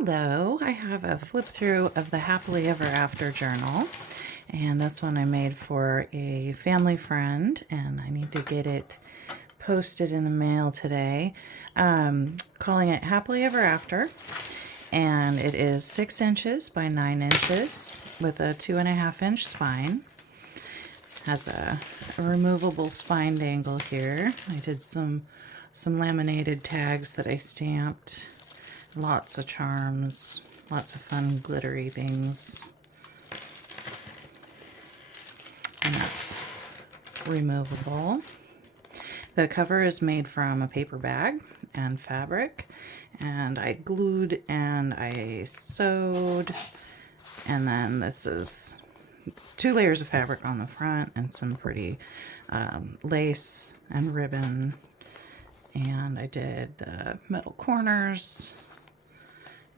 Hello, I have a flip through of the Happily Ever After journal, and this one I made for a family friend, and I need to get it posted in the mail today. Calling it Happily Ever After, and it is 6 inches by 9 inches with a 2.5-inch spine. Has a removable spine dangle here. I did some laminated tags that I stamped. Lots of charms, lots of fun glittery things. And that's removable. The cover is made from a paper bag and fabric, and I glued and I sewed, and then this is 2 layers of fabric on the front and some pretty lace and ribbon, and I did the metal corners,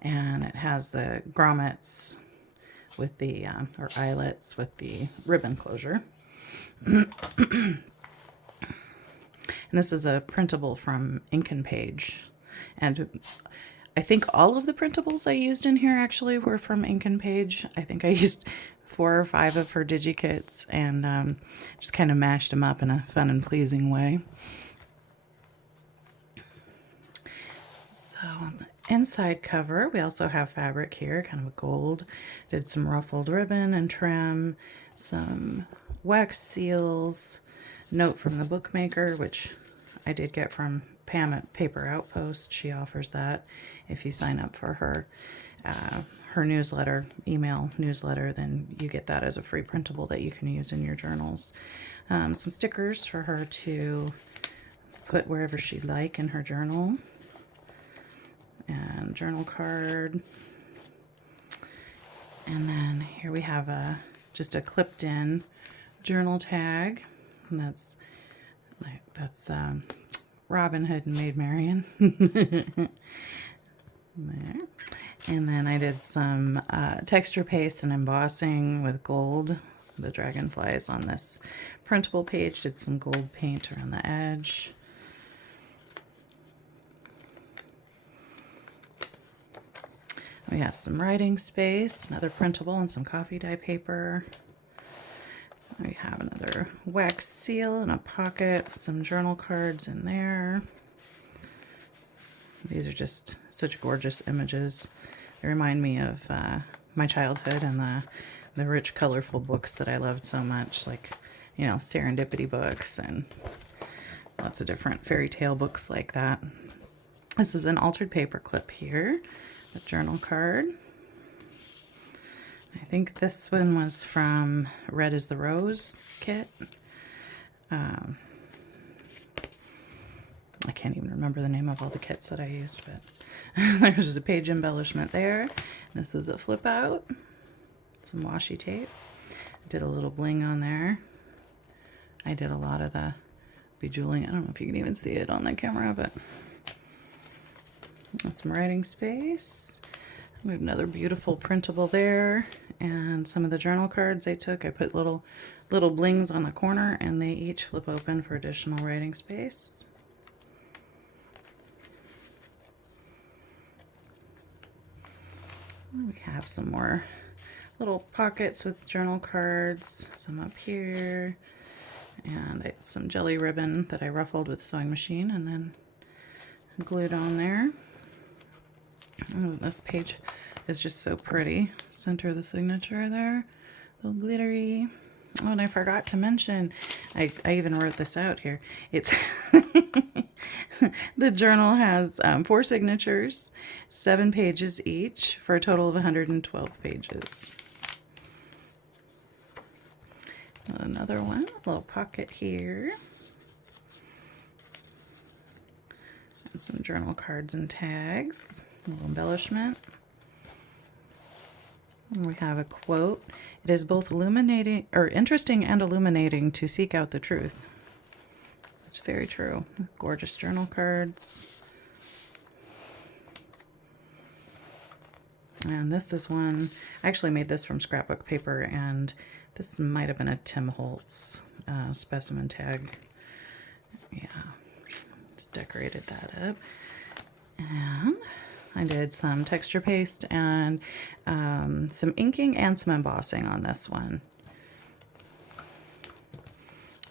and it has the grommets with the or eyelets with the ribbon closure. And this is a printable from Ink and Page, and I think all of the printables I used in here actually were from Ink and Page. I think I used 4 or 5 of her digikits and just kind of mashed them up in a fun and pleasing way. So on the inside cover, we also have fabric here, kind of a gold. Did some ruffled ribbon and trim, some wax seals, note from the bookmaker, which I did get from Pam at Paper Outpost. She offers that if you sign up for her newsletter, email newsletter, then you get that as a free printable that you can use in your journals. Some stickers for her to put wherever she'd like in her journal. And journal card. And then here we have just a clipped in journal tag. And that's Robin Hood and Maid Marian. There. And then I did some texture paste and embossing with gold. The dragonflies on this printable page. Did some gold paint around the edge. We have some writing space, another printable, and some coffee dye paper. We have another wax seal and a pocket, some journal cards in there. These are just such gorgeous images. They remind me of my childhood and the rich, colorful books that I loved so much, like, you know, serendipity books and lots of different fairy tale books like that. This is an altered paper clip here. The journal card. I think this one was from Red is the Rose kit. I can't even remember the name of all the kits that I used, but there's a page embellishment there. This is a flip out. Some washi tape. I did a little bling on there. I did a lot of the bejeweling. I don't know if you can even see it on the camera, but some writing space. We have another beautiful printable there, and some of the journal cards I took, I put little blings on the corner, and they each flip open for additional writing space. We have some more little pockets with journal cards, some up here, and some jelly ribbon that I ruffled with a sewing machine and then glued on there. Oh, this page is just so pretty. Center of the signature there. A little glittery. Oh, and I forgot to mention, I even wrote this out here. It's the journal has 4 signatures, 7 pages each, for a total of 112 pages. Another one, a little pocket here. And some journal cards and tags. A little embellishment. And we have a quote. It is both illuminating or interesting and illuminating to seek out the truth. It's very true. Gorgeous journal cards. And this is one, I actually made this from scrapbook paper, and this might have been a Tim Holtz specimen tag. Yeah, just decorated that up. And I did some texture paste and some inking and some embossing on this one.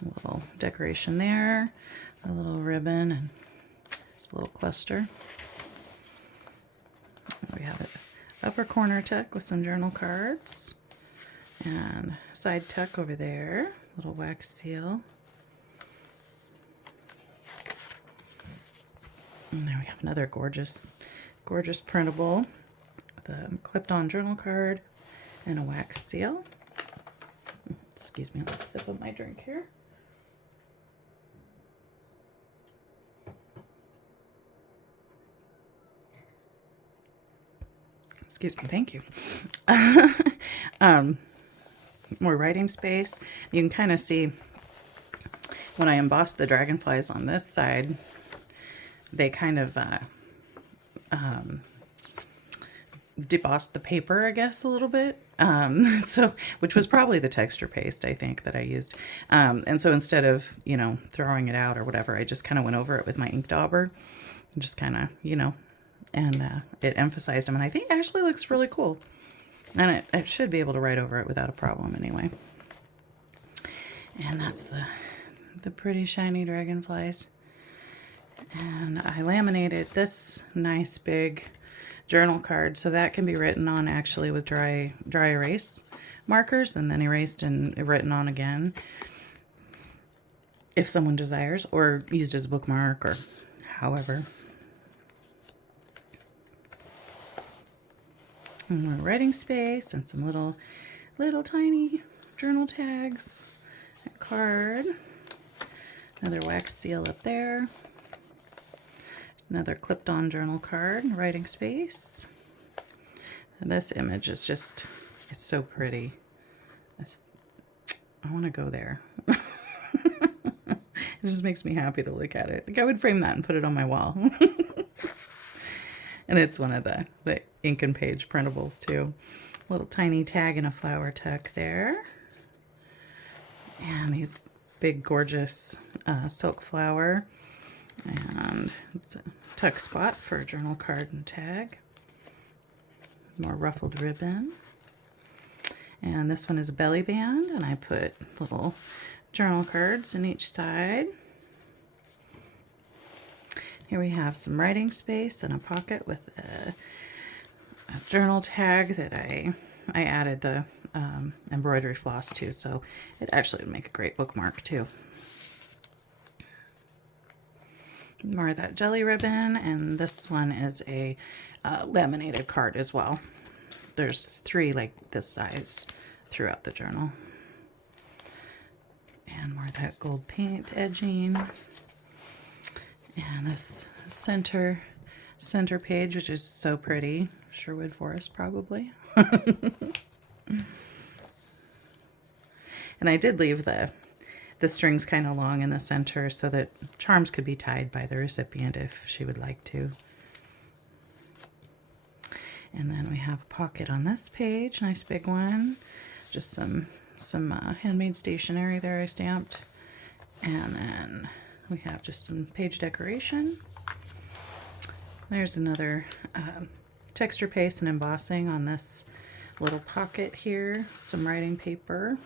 A little decoration there, a little ribbon, and just a little cluster. We have an upper corner tuck with some journal cards, and side tuck over there, little wax seal. And there we have another gorgeous printable with a clipped-on journal card and a wax seal. Excuse me, let's sip of my drink here. Excuse me, thank you. More writing space. You can kind of see when I embossed the dragonflies on this side, they kind of debossed the paper, I guess, a little bit. So, which was probably the texture paste, I think, that I used. And so instead of, you know, throwing it out or whatever, I just kind of went over it with my ink dauber. Just kind of, you know, and it emphasized them. And I think it actually looks really cool. And I should be able to write over it without a problem anyway. And that's the pretty shiny dragonflies. And I laminated this nice big journal card, so that can be written on actually with dry erase markers and then erased and written on again if someone desires, or used as a bookmark or however. And more writing space and some little tiny journal tags, a card, another wax seal up there. Another clipped-on journal card, writing space. And this image is just, it's so pretty. I want to go there. It just makes me happy to look at it. Like I would frame that and put it on my wall. And it's one of the ink and page printables too. A little tiny tag and a flower tuck there. And these big gorgeous silk flower. And it's a tuck spot for a journal card and tag. More ruffled ribbon. And this one is a belly band, and I put little journal cards in each side. Here we have some writing space and a pocket with a journal tag that I added the embroidery floss to, so it actually would make a great bookmark too. More of that jelly ribbon, and this one is a laminated card as well. There's 3 like this size throughout the journal. And more of that gold paint edging. And this center page, which is so pretty. Sherwood Forest, probably. And I did leave the strings kind of long in the center so that charms could be tied by the recipient if she would like to. And then we have a pocket on this page, nice big one. Just some handmade stationery there I stamped. And then we have just some page decoration. There's another texture paste and embossing on this little pocket here. Some writing paper.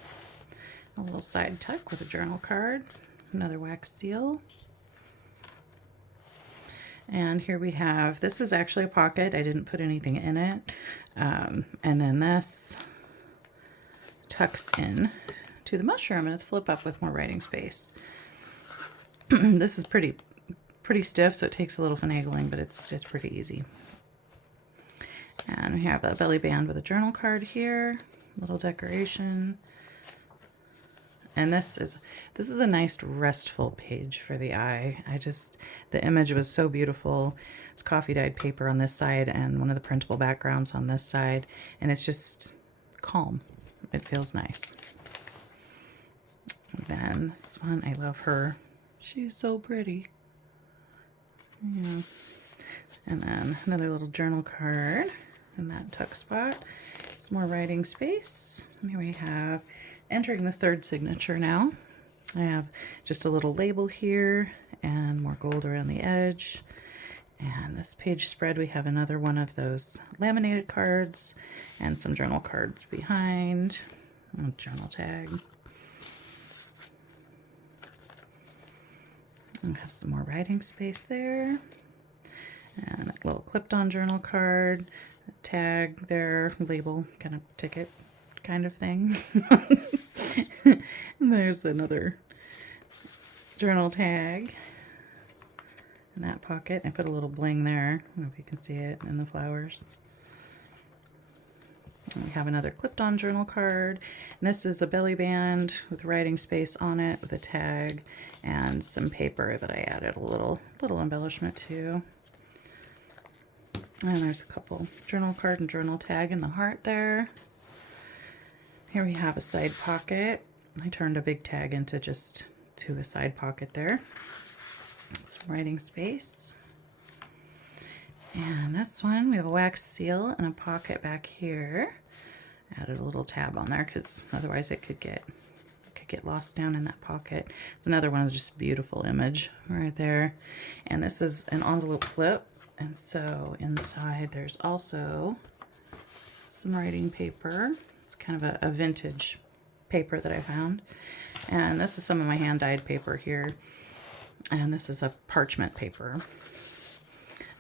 A little side tuck with a journal card, another wax seal. And here we have, this is actually a pocket. I didn't put anything in it. And then this tucks in to the mushroom, and it's flip up with more writing space. This is pretty stiff, so it takes a little finagling, but it's pretty easy. And we have a belly band with a journal card here, little decoration. And this is a nice restful page for the eye. The image was so beautiful. It's coffee dyed paper on this side and one of the printable backgrounds on this side. And it's just calm. It feels nice. And then this one, I love her. She's so pretty. Yeah. And then another little journal card in that tuck spot. Some more writing space. And here we have entering the 3rd signature now. I have just a little label here and more gold around the edge. And this page spread, we have another one of those laminated cards and some journal cards behind. A journal tag. And have some more writing space there. And a little clipped-on journal card, a tag there, label, kind of ticket kind of thing. And there's another journal tag in that pocket. I put a little bling there. I don't know if you can see it in the flowers. And we have another clipped-on journal card. And this is a belly band with writing space on it with a tag and some paper that I added a little embellishment to. And there's a couple journal card and journal tag in the heart there. Here we have a side pocket. I turned a big tag into just to a side pocket there. Some writing space. And this one, we have a wax seal and a pocket back here. Added a little tab on there because otherwise it could get lost down in that pocket. So another one is just a beautiful image right there. And this is an envelope flip. And so inside there's also some writing paper. It's kind of a vintage paper that I found. And this is some of my hand-dyed paper here. And this is a parchment paper.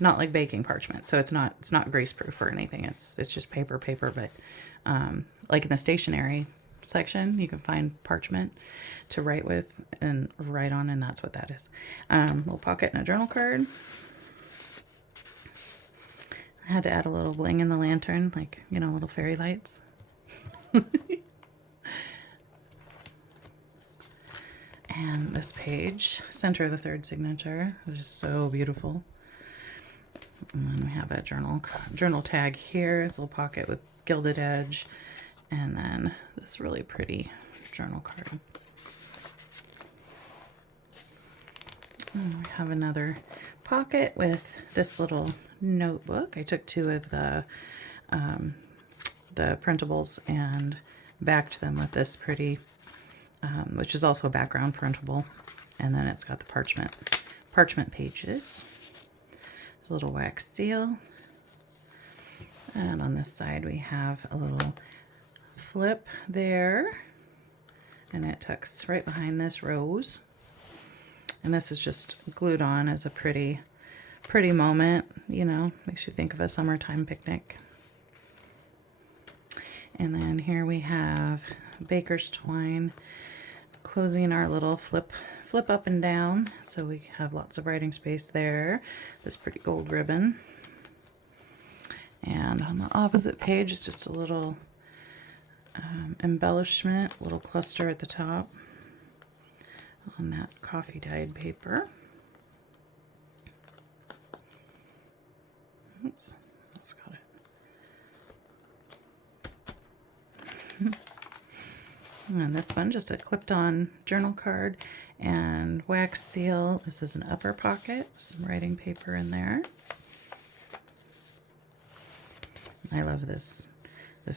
Not like baking parchment, so it's not greaseproof or anything. It's just paper, but like in the stationery section, you can find parchment to write with and write on, and that's what that is. Little pocket and a journal card. I had to add a little bling in the lantern, like, you know, little fairy lights. And this page, center of the third signature, is just so beautiful. And then we have a journal tag here, this little pocket with gilded edge, and then this really pretty journal card. And we have another pocket with this little notebook. I took two of the printables and backed them with this pretty, which is also a background printable, and then it's got the parchment pages. There's a little wax seal, and on this side we have a little flip there, and it tucks right behind this rose. And this is just glued on as a pretty moment, you know, makes you think of a summertime picnic. And then here we have baker's twine, closing our little flip up and down, so we have lots of writing space there. This pretty gold ribbon. And on the opposite page is just a little embellishment, little cluster at the top on that coffee dyed paper. Oops, almost got it. And this one, just a clipped-on journal card and wax seal. This is an upper pocket, some writing paper in there. I love this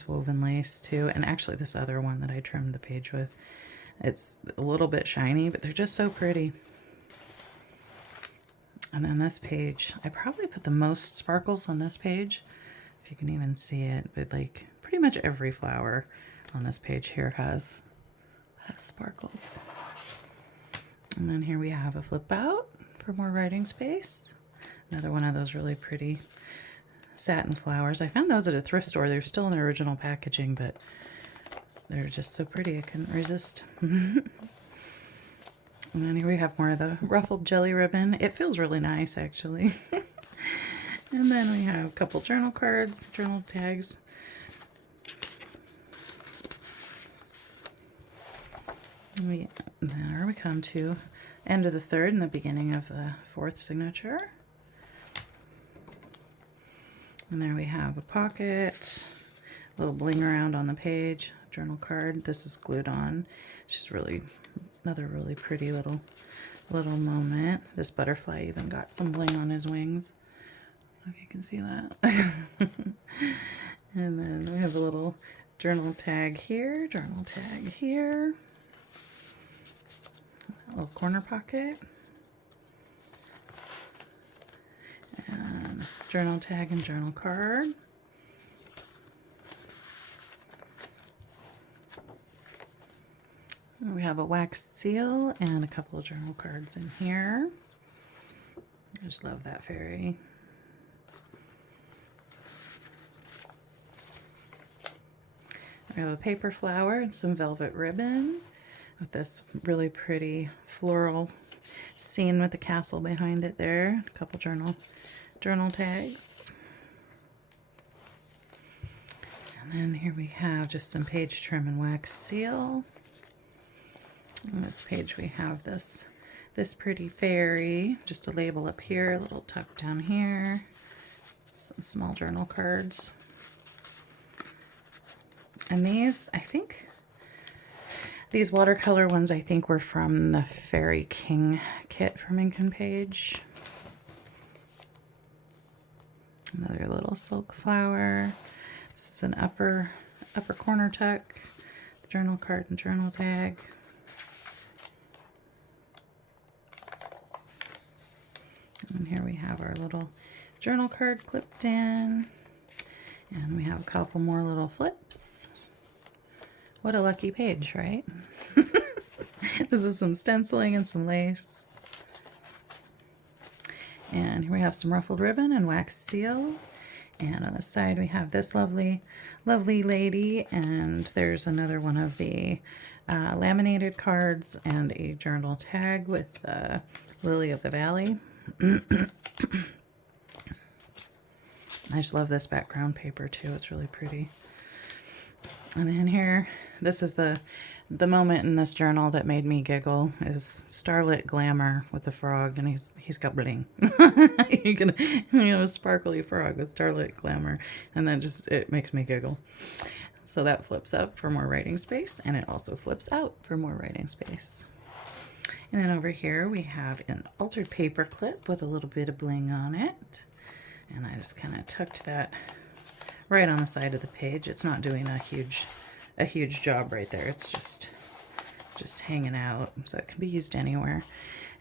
woven lace too, and actually this other one that I trimmed the page with. It's a little bit shiny, but they're just so pretty. And then this page, I probably put the most sparkles on this page, if you can even see it, but like pretty much every flower on this page here has sparkles. And then here we have a flip out for more writing space. Another one of those really pretty satin flowers. I found those at a thrift store. They're still in their original packaging, but they're just so pretty I couldn't resist. And then here we have more of the ruffled jelly ribbon. It feels really nice, actually. And then we have a couple journal cards, journal tags. There we come to end of the third and the beginning of the fourth signature. And there we have a pocket, a little bling around on the page, journal card. This is glued on. It's just really another really pretty little moment. This butterfly even got some bling on his wings. I don't know if you can see that. And then we have a little journal tag here, journal tag here. A little corner pocket. journal tag and journal card. We have a wax seal and a couple of journal cards in here. I just love that fairy. We have a paper flower and some velvet ribbon with this really pretty floral scene with the castle behind it there. A couple journal tags. And then here we have just some page trim and wax seal. On this page we have this pretty fairy, just a label up here, a little tuck down here, some small journal cards. And these, I think, these watercolor ones I think were from the Fairy King kit from Ink and Page. Another little silk flower. This is an upper corner tuck, journal card and journal tag. And here we have our little journal card clipped in. And we have a couple more little flips. What a lucky page, right? This is some stenciling and some lace. And here we have some ruffled ribbon and wax seal. And on the side we have this lovely lady. And there's another one of the laminated cards and a journal tag with Lily of the Valley. I just love this background paper too. It's really pretty. And then here, this is the moment in this journal that made me giggle is Starlit Glamour with the frog, and he's got bling. You can, a sparkly frog with Starlit Glamour, and then it makes me giggle. So that flips up for more writing space, and it also flips out for more writing space. And then over here we have an altered paper clip with a little bit of bling on it. And I just kind of tucked that right on the side of the page. It's not doing a huge job right there. It's just hanging out, so it can be used anywhere.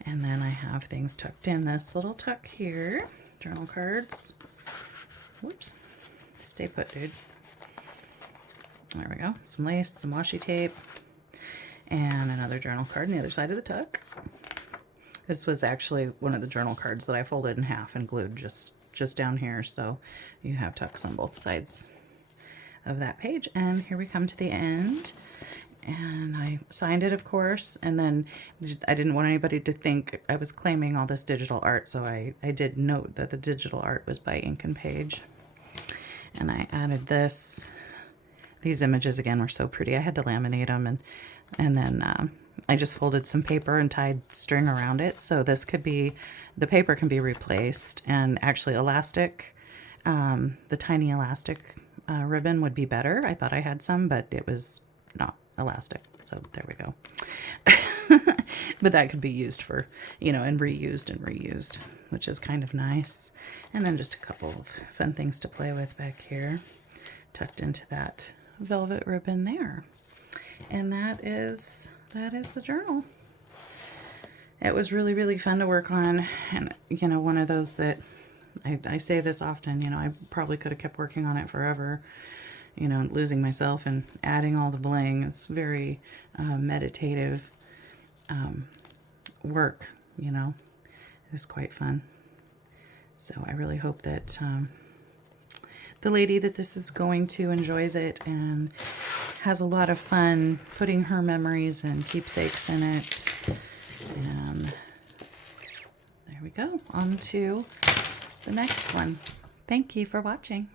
And then I have things tucked in this little tuck here. Journal cards. Whoops. Stay put, dude. There we go. Some lace, some washi tape, and another journal card on the other side of the tuck. This was actually one of the journal cards that I folded in half and glued just down here, so you have tucks on both sides of that page. And here we come to the end, and I signed it, of course, and then I didn't want anybody to think I was claiming all this digital art, so I did note that the digital art was by Ink and Page. And I added these images again were so pretty. I had to laminate them, and then I just folded some paper and tied string around it. So this could be, the paper can be replaced, and actually elastic, the tiny elastic ribbon would be better. I thought I had some, but it was not elastic. So there we go. But that could be used for, and reused, which is kind of nice. And then just a couple of fun things to play with back here, tucked into that velvet ribbon there. And that is the journal. It was really, really fun to work on, and one of those that I say this often, I probably could have kept working on it forever, losing myself and adding all the bling. It's very meditative work, It's quite fun. So I really hope that the lady that this is going to enjoys it and has a lot of fun putting her memories and keepsakes in it. And there we go, on to the next one. Thank you for watching.